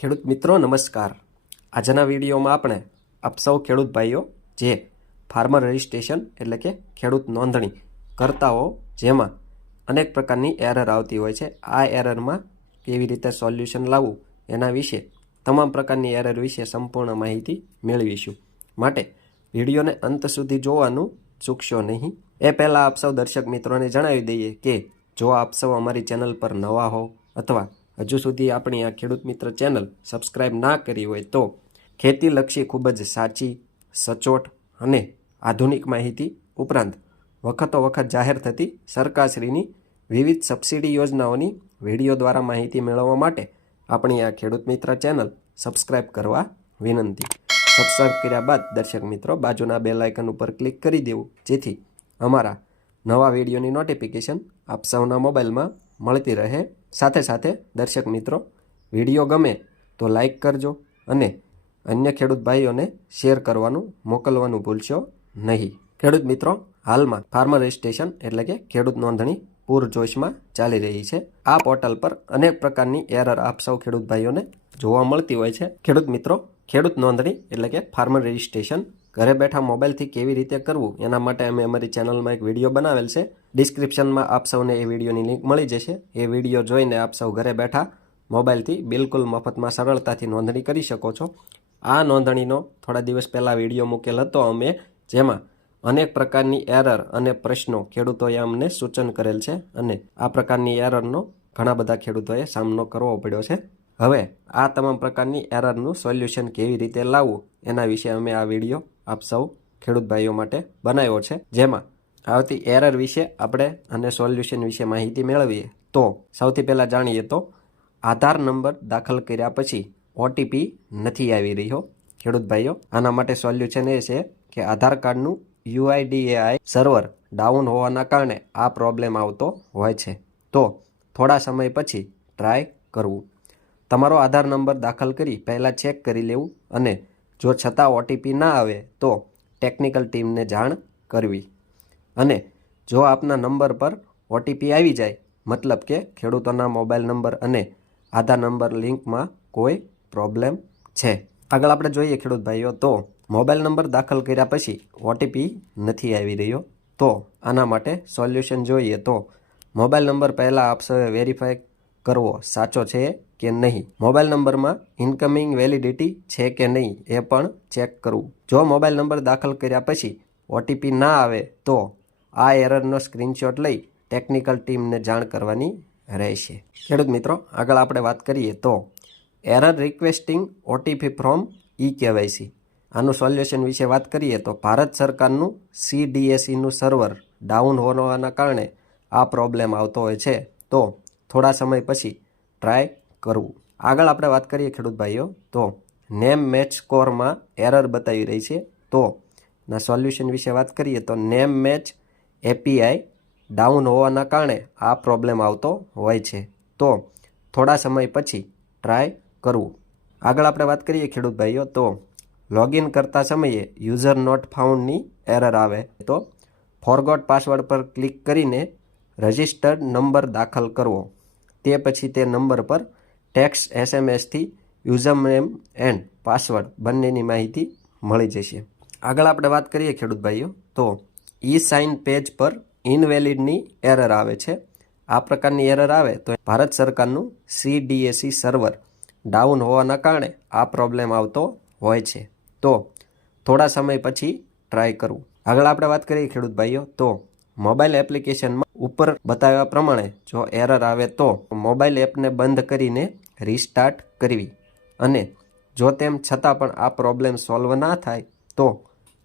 ખેડૂત મિત્રો, નમસ્કાર. આજના વિડીયોમાં આપણે આપ સૌ ખેડૂત ભાઈઓ જે ફાર્મર રજિસ્ટ્રેશન એટલે કે ખેડૂત નોંધણી કરતા હો જેમાં અનેક પ્રકારની એરર આવતી હોય છે, આ એરરમાં કેવી રીતે સોલ્યુશન લાવવું એના વિશે તમામ પ્રકારની એરર વિશે સંપૂર્ણ માહિતી મેળવીશું. માટે વિડીયોને અંત સુધી જોવાનું ચૂકશો નહીં. એ પહેલાં આપ સૌ દર્શક મિત્રોને જણાવી દઈએ કે જો આપ સૌ અમારી ચેનલ પર નવા હો અથવા હજુ સુધી આપણી આ ખેડૂત મિત્ર ચેનલ સબસ્ક્રાઈબ ના કરી હોય તો ખેતીલક્ષી ખૂબ જ સાચી, સચોટ અને આધુનિક માહિતી ઉપરાંત વખતો વખત જાહેર થતી સરકારશ્રીની વિવિધ સબસિડી યોજનાઓની વીડિયો દ્વારા માહિતી મેળવવા માટે આપણી આ ખેડૂત મિત્ર ચેનલ સબસ્ક્રાઈબ કરવા વિનંતી. સબસ્ક્રાઈબ કર્યા બાદ દર્શક મિત્રો બાજુના બે આઇકન ઉપર ક્લિક કરી દેવું, જેથી અમારા નવા વિડીયોની નોટિફિકેશન આપ સૌના મોબાઈલમાં મળતી રહે. સાથે સાથે દર્શક મિત્રો, વીડિયો ગમે તો લાઈક કરજો અને અન્ય ખેડૂત ભાઈઓને શેર કરવાનું મોકલવાનું ભૂલશો નહીં. ખેડૂત મિત્રો, હાલમાં ફાર્મર રજિસ્ટ્રેશન એટલે કે ખેડૂત નોંધણી પૂરજોશમાં ચાલી રહી છે. આ પોર્ટલ પર અનેક પ્રકારની એરર આપ સૌ ખેડૂત ભાઈઓને જોવા મળતી હોય છે. ખેડૂત મિત્રો, ખેડૂત નોંધણી એટલે કે ફાર્મર રજિસ્ટ્રેશન ઘરે બેઠા મોબાઈલથી કેવી રીતે કરવું, એના માટે અમે અમારી ચેનલમાં એક વીડિયો બનાવેલ છે. ડિસ્ક્રિપ્શનમાં આપ સૌને એ વિડીયોની લિંક મળી જશે. એ વીડિયો જોઈને આપ સૌ ઘરે બેઠા મોબાઈલથી બિલકુલ મફતમાં સરળતાથી નોંધણી કરી શકો છો. આ નોંધણીનો થોડા દિવસ પહેલાં વીડિયો મૂકેલ હતો અમે, જેમાં અનેક પ્રકારની એરર અને પ્રશ્નો ખેડૂતોએ અમને સૂચન કરેલ છે અને આ પ્રકારની એરરનો ઘણા બધા ખેડૂતોએ સામનો કરવો પડ્યો છે. હવે આ તમામ પ્રકારની એરરનું સોલ્યુશન કેવી રીતે લાવવું, એના વિશે અમે આ વીડિયો આપ સૌ ખેડૂત ભાઈઓ માટે બનાવ્યો છે. જેમાં આવતી એરર વિશે આપણે અને સોલ્યુશન વિશે માહિતી મેળવીએ તો સૌથી પહેલાં જાણીએ તો આધાર નંબર દાખલ કર્યા પછી ઓટીપી નથી આવી રહ્યો. ખેડૂત ભાઈઓ, આના માટે સોલ્યુશન એ છે કે આધાર કાર્ડનું યુઆઈડીએઆઈ સર્વર ડાઉન હોવાના કારણે આ પ્રોબ્લેમ આવતો હોય છે. તો થોડા સમય પછી ટ્રાય કરવું. તમારો આધાર નંબર દાખલ કરી પહેલાં ચેક કરી લેવું અને જો છતાં ઓટીપી ના આવે તો ટેકનિકલ ટીમને જાણ કરવી. અને જો આપના નંબર પર ઓટીપી આવી જાય, મતલબ કે ખેડૂતોના મોબાઈલ નંબર અને આધાર નંબર લિંકમાં કોઈ પ્રોબ્લેમ છે. આગળ આપણે જોઈએ ખેડૂત ભાઈઓ, તો મોબાઈલ નંબર દાખલ કર્યા પછી ઓટીપી નથી આવી રહ્યો, તો આના માટે સોલ્યુશન જોઈએ તો મોબાઈલ નંબર પહેલાં આપ સૌએ વેરીફાઈ કરવો સાચો છે કે નહીં? મોબાઈલ નંબરમાં ઇન્કમિંગ વેલિડિટી છે કે નહીં એ પણ ચેક કરવું. જો મોબાઈલ નંબર દાખલ કર્યા પછી ઓટીપી ના આવે તો આ એરરનો સ્ક્રીનશોટ લઈ ટેકનિકલ ટીમને જાણ કરવાની રહેશે. ખેડૂત મિત્રો, આગળ આપણે વાત કરીએ તો error requesting OTP from e KYC આનું સોલ્યુશન વિશે વાત કરીએ તો ભારત સરકારનું સીડીએસસીનું સર્વર ડાઉન હોવાના કારણે આ પ્રોબ્લેમ આવતો હોય છે. તો થોડા સમય પછી ટ્રાય કરવું. આગળ આપણે વાત કરીએ ખેડૂત ભાઈઓ, તો નેમ મેચ સ્કોરમાં એરર બતાવી રહી છે. તો ના સોલ્યુશન વિશે વાત કરીએ, તો નેમ મેચ એપીઆઈ ડાઉન હોવાના કારણે આ પ્રોબ્લેમ આવતો હોય છે. તો થોડા સમય પછી ટ્રાય કરવું. આગળ આપણે વાત કરીએ ખેડૂત ભાઈઓ, તો લોગિન કરતા સમયે યુઝર નોટ ફાઉન્ડની એરર આવે. તો ફોરગોટ પાસવર્ડ પર ક્લિક કરીને રજિસ્ટર્ડ નંબર દાખલ કરવો. તે પછી તે નંબર પર ટેક્સ એસએમએસથી યુઝર નેમ એન્ડ પાસવર્ડ બંનેની માહિતી મળી જશે. આગળ આપણે વાત કરીએ ખેડૂત ભાઈઓ, તો ઈ સાઇન પેજ પર ઇનવેલિડની એરર આવે છે. આ પ્રકારની એરર આવે તો ભારત સરકારનું સીડીએસસી સર્વર ડાઉન હોવાના કારણે આ પ્રોબ્લેમ આવતો હોય છે. તો થોડા સમય પછી ટ્રાય કરવું આગળ આપણે વાત કરીએ ખેડૂત ભાઈઓ, તો મોબાઈલ એપ્લિકેશનમાં ઉપર બતાવ્યા પ્રમાણે જો એરર આવે તો મોબાઈલ એપને બંધ કરીને રિસ્ટાર્ટ કરવી. અને જો તેમ છતાં પણ આ પ્રોબ્લેમ સોલ્વ ના થાય, તો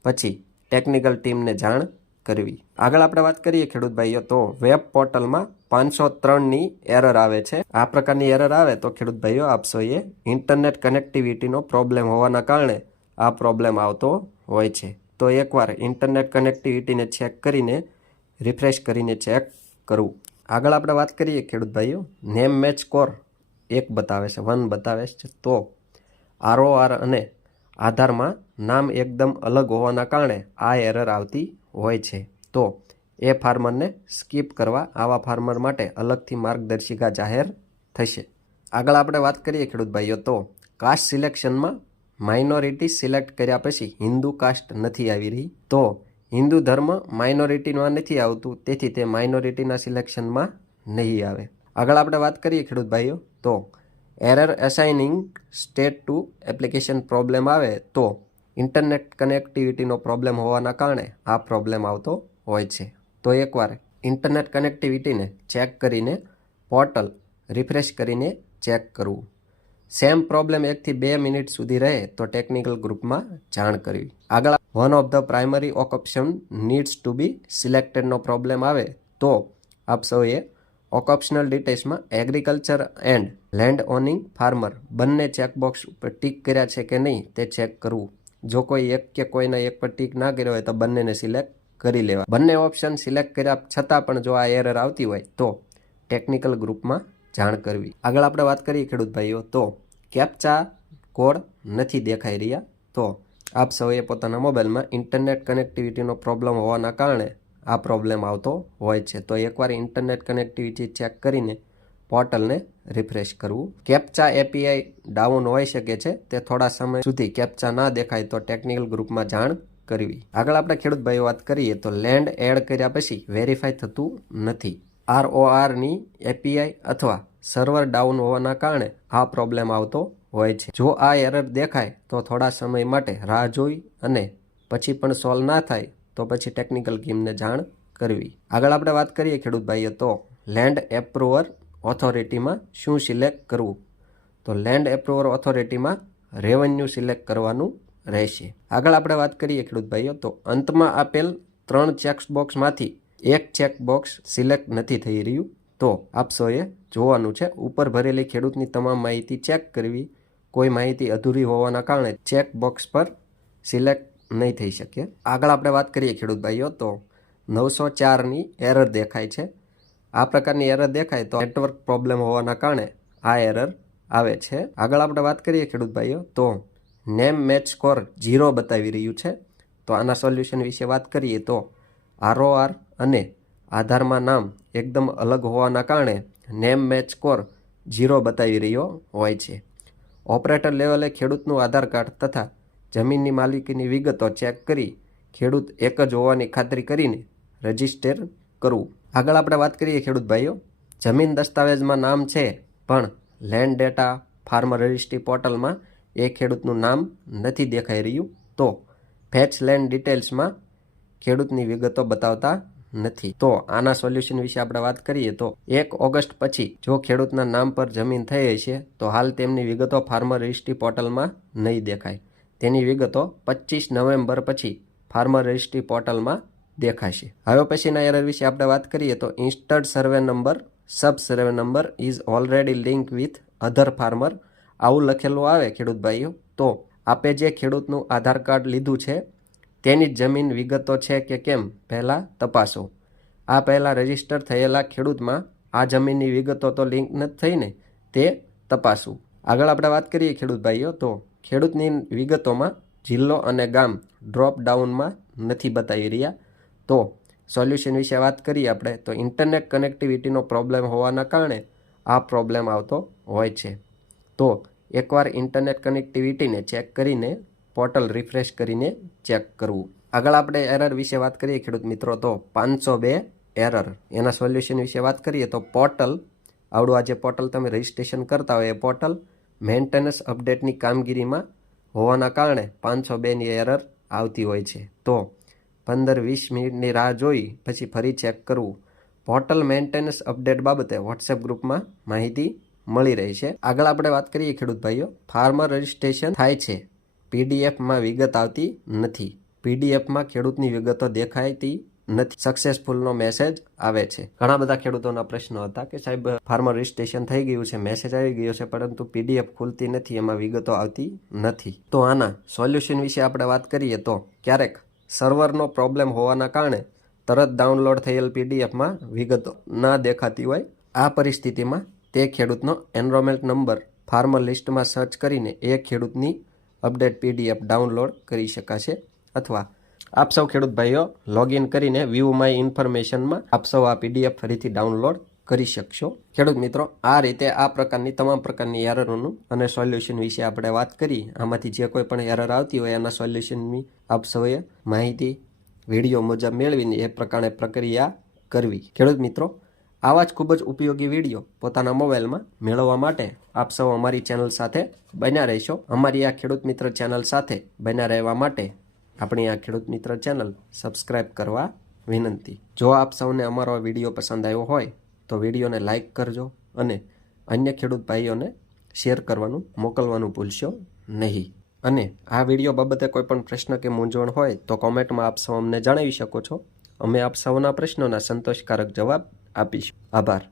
પછી ટેકનિકલ ટીમને જાણ કરવી. આગળ આપણે વાત કરીએ ખેડૂત ભાઈઓ, તો વેબ પોર્ટલમાં પાંચસો ત્રણની એરર આવે છે. આ પ્રકારની એરર આવે તો ખેડૂત ભાઈઓ ઇન્ટરનેટ કનેક્ટિવિટીનો પ્રોબ્લેમ હોવાના કારણે આ પ્રોબ્લેમ આવતો હોય છે. તો એકવાર ઇન્ટરનેટ કનેક્ટિવિટીને ચેક કરીને રિફ્રેશ કરીને ચેક કરવું આગળ આપણે વાત કરીએ ખેડૂત ભાઈઓ. નેમ મેચ કોર એક બતાવે છે, વન બતાવે છે. તો આરઓઆર અને આધારમાં નામ એકદમ અલગ હોવાના કારણે આ એરર આવતી હોય છે. તો એ ફાર્મરને સ્કીપ કરવા આવા ફાર્મર માટે અલગથી માર્ગદર્શિકા જાહેર થશે. આગળ આપણે વાત કરીએ ખેડૂત ભાઈઓ. તો કાસ્ટ સિલેક્શનમાં માઇનોરિટી સિલેક્ટ કર્યા પછી હિન્દુ કાસ્ટ નથી આવી રહી. તો હિન્દુ ધર્મ માઇનોરિટીમાં નથી આવતું, તેથી તે માઇનોરિટીના સિલેક્શનમાં નહીં આવે. આગળ આપણે વાત કરીએ ખેડૂત ભાઈઓ, તો error assigning state to application problem આવે તો ઇન્ટરનેટ કનેક્ટિવિટીનો પ્રોબ્લેમ હોવાના કારણે આ પ્રોબ્લેમ આવતો હોય છે. તો એકવાર ઇન્ટરનેટ કનેક્ટિવિટીને ચેક કરીને પોર્ટલ રિફ્રેશ કરીને ચેક કરવું. સેમ પ્રોબ્લેમ એકથી બે મિનિટ સુધી રહે તો ટેકનિકલ ગ્રુપમાં જાણ કરવી. આગળ one of the primary occupation needs to be સિલેક્ટેડનો problem આવે તો આપ સૌએ occupational ડિટેલ્સમાં agriculture and land owning farmer બંને ચેકબોક્સ ઉપર ટીક કર્યા છે કે નહીં તે ચેક કરવું. જો કોઈ એક કે કોઈના એક પર ટીક ના કર્યો હોય તો બંનેને સિલેક્ટ કરી લેવા. બંને ઓપ્શન સિલેક્ટ કર્યા છતાં પણ જો આ એરર આવતી હોય તો ટેકનિકલ ગ્રુપમાં જાણ કરવી. આગળ આપણે વાત કરીએ ખેડૂત ભાઈઓ, તો કેપ્ચા કોડ નથી દેખાઈ રહ્યા. તો આપ સૌએ પોતાના મોબાઈલમાં ઇન્ટરનેટ કનેક્ટિવિટીનો પ્રોબ્લેમ હોવાના કારણે આ પ્રોબ્લેમ આવતો હોય છે. તો એકવાર ઇન્ટરનેટ કનેક્ટિવિટી ચેક કરીને પોર્ટલને રિફ્રેશ કરવું. કેપ્ચા એપીઆઈ ડાઉન હોઈ શકે છે. તે થોડા સમય સુધી કેપ્ચા ના દેખાય તો ટેકનિકલ ગ્રુપમાં જાણ કરવી. આગળ આપણે ખેડૂત ભાઈઓ વાત કરીએ, તો લેન્ડ એડ કર્યા પછી વેરીફાઈ થતું નથી. આરઓઆરની એપીઆઈ અથવા સર્વર ડાઉન હોવાના કારણે આ પ્રોબ્લેમ આવતો હોય છે. જો આ એરર દેખાય, તો થોડા સમય માટે રાહ જોઈ અને પછી પણ સોલ્વ ના થાય, તો પછી ટેકનિકલ ટીમને જાણ કરવી. આગળ આપણે વાત કરીએ ખેડૂતભાઈએ તો લેન્ડ એપ્રુવર ઓથોરિટીમાં શું સિલેક્ટ કરવું? તો લેન્ડ એપ્રુવર ઓથોરિટીમાં રેવન્યુ સિલેક્ટ કરવાનું રહેશે. આગળ આપણે વાત કરીએ ખેડૂતભાઈઓ તો અંતમાં આપેલ ત્રણ ચેક્સ બોક્સમાંથી એક ચેકબોક્સ સિલેક્ટ નથી થઈ રહ્યું. તો આપ સૌએ જોવાનું છે, ઉપર ભરેલી ખેડૂતની તમામ માહિતી ચેક કરવી. કોઈ માહિતી અધૂરી હોવાના કારણે ચેક બોક્સ પર સિલેક્ટ નહીં થઈ શકે. આગળ આપણે વાત કરીએ ખેડૂત ભાઈઓ, તો નવસો ચારની એરર દેખાય છે. આ પ્રકારની એરર દેખાય તો નેટવર્ક પ્રોબ્લેમ હોવાના કારણે આ એરર આવે છે. આગળ આપણે વાત કરીએ ખેડૂત ભાઈઓ, તો નેમ મેચ સ્કોર ઝીરો બતાવી રહ્યું છે. તો આના સોલ્યુશન વિશે વાત કરીએ તો આરઓઆર અને આધારમાં નામ એકદમ અલગ હોવાના કારણે નેમ મેચ સ્કોર ઝીરો બતાવી રહ્યો હોય છે. ઓપરેટર લેવલે ખેડૂતનું આધાર કાર્ડ તથા જમીનની માલિકીની વિગતો ચેક કરી ખેડૂત એક જ હોવાની ખાતરી કરીને રજિસ્ટર કરવું. આગળ આપણે વાત કરીએ ખેડૂત ભાઈઓ, જમીન દસ્તાવેજમાં નામ છે, પણ લેન્ડ ડેટા ફાર્મર રજિસ્ટ્રી પોર્ટલમાં એ ખેડૂતનું નામ નથી દેખાઈ રહ્યું. તો ફેચ લેન્ડ ડિટેલ્સમાં ખેડૂતની વિગતો બતાવતા નથી. તો આના સોલ્યુશન વિશે આપણે વાત કરીએ તો એક ઓગસ્ટ પછી જો ખેડૂતના નામ પર જમીન થઈ હશે, તો હાલ તેમની વિગતો ફાર્મર રજિસ્ટ્રી પોર્ટલમાં નહીં દેખાય. તેની વિગતો પચીસ નવેમ્બર પછી ફાર્મર રજિસ્ટ્રી પોર્ટલમાં દેખાશે. હવે પછીના એરર વિશે આપણે વાત કરીએ તો inserted survey number sub survey number is already link with other farmer આવું લખેલું આવે ખેડૂત ભાઈઓ, તો આપે જે ખેડૂતનું આધાર કાર્ડ લીધું છે તેની જ જમીન વિગતો છે કે કેમ પહેલાં તપાસો. આ પહેલાં રજિસ્ટર થયેલા ખેડૂતમાં આ જમીનની વિગતો તો લિંક નથી થઈને તે તપાસવું આગળ આપણે વાત કરીએ ખેડૂત ભાઈઓ, તો ખેડૂતની વિગતોમાં જિલ્લો અને ગામ ડ્રોપ ડાઉનમાં નથી બતાવી રહ્યા. તો સોલ્યુશન વિશે વાત કરીએ આપણે, તો ઇન્ટરનેટ કનેક્ટિવિટીનો પ્રોબ્લેમ હોવાના કારણે આ પ્રોબ્લેમ આવતો હોય છે. તો એકવાર ઇન્ટરનેટ કનેક્ટિવિટીને ચેક કરીને પોર્ટલ રિફ્રેશ કરીને ચેક કરવું. આગળ આપણે એરર વિશે વાત કરીએ, ખેડૂત મિત્રો. તો પાંચસો બે એરર. એના સોલ્યુશન વિશે વાત કરીએ તો પોર્ટલ, આવડું આજે પોર્ટલ તમે રજિસ્ટ્રેશન કરતા હોય એ પોર્ટલ મેન્ટેનન્સ અપડેટની કામગીરીમાં હોવાના કારણે પાંચસો બેની એરર આવતી હોય છે. તો પંદર વીસ મિનિટની રાહ જોઈ, પછી ફરી ચેક કરવું. પોર્ટલ મેન્ટેનન્સ અપડેટ બાબતે વોટ્સએપ ગ્રુપમાં માહિતી મળી રહી છે. આગળ આપણે વાત કરીએ, ખેડૂત ભાઈઓ. ફાર્મર રજિસ્ટ્રેશન થાય છે. પીડીએફમાં વિગત આવતી નથી. પીડીએફમાં ખેડૂતની વિગતો દેખાતી નથી. સક્સેસફુલનો મેસેજ આવે છે. ઘણા બધા ખેડૂતોના પ્રશ્નો હતા કે સાહેબ ફાર્મર રજિસ્ટ્રેશન થઈ ગયું છે મેસેજ આવી ગયો છે, પરંતુ પીડીએફ ખુલતી નથી, એમાં વિગતો આવતી નથી. તો આના સોલ્યુશન વિશે આપણે વાત કરીએ તો ક્યારેક સર્વરનો પ્રોબ્લેમ હોવાના કારણે તરત ડાઉનલોડ થયેલ પીડીએફમાં વિગતો ના દેખાતી હોય. આ પરિસ્થિતિમાં તે ખેડૂતનો એનરોલમેન્ટ નંબર ફાર્મર લિસ્ટમાં સર્ચ કરીને એ ખેડૂતની અપડેટ પીડીએફ ડાઉનલોડ કરી શકાશે અથવા આપ સૌ ખેડૂત ભાઈઓ લોગિન કરીને વ્યૂ માય ઇન્ફોર્મેશનમાં આપ સૌ આ પીડીએફ ફરીથી ડાઉનલોડ કરી શકશો. ખેડૂત મિત્રો, આ રીતે આ પ્રકારની તમામ પ્રકારની એરરોનું અને સોલ્યુશન વિશે આપણે વાત કરી. આમાંથી જે કોઈ પણ એરર આવતી હોય એના સોલ્યુશનની આપ સૌએ માહિતી, વીડિયો મુજબ મેળવીને એ પ્રકારે પ્રક્રિયા કરવી. ખેડૂત મિત્રો આવા જ ખૂબ જ ઉપયોગી વીડિયો પોતાના મોબાઈલમાં મેળવવા માટે આપ સૌ અમારી ચેનલ સાથે બન્યા રહેશો. અમારી આ ખેડૂત મિત્ર ચેનલ સાથે બન્યા રહેવા માટે આપણી આ ખેડૂત મિત્ર ચેનલ સબસ્ક્રાઈબ કરવા વિનંતી. જો આપ સૌને અમારો વીડિયો પસંદ આવ્યો હોય, તો વિડીયોને લાઇક કરજો અને અન્ય ખેડૂત ભાઈઓને શેર કરવાનું મોકલવાનું ભૂલશો નહીં. અને આ વીડિયો બાબતે કોઈપણ પ્રશ્ન કે મૂંઝવણ હોય, તો કોમેન્ટમાં આપ સૌ અમને જણાવી શકો છો. અમે આપ સૌના પ્રશ્નોના સંતોષકારક જવાબ આપીશું આભાર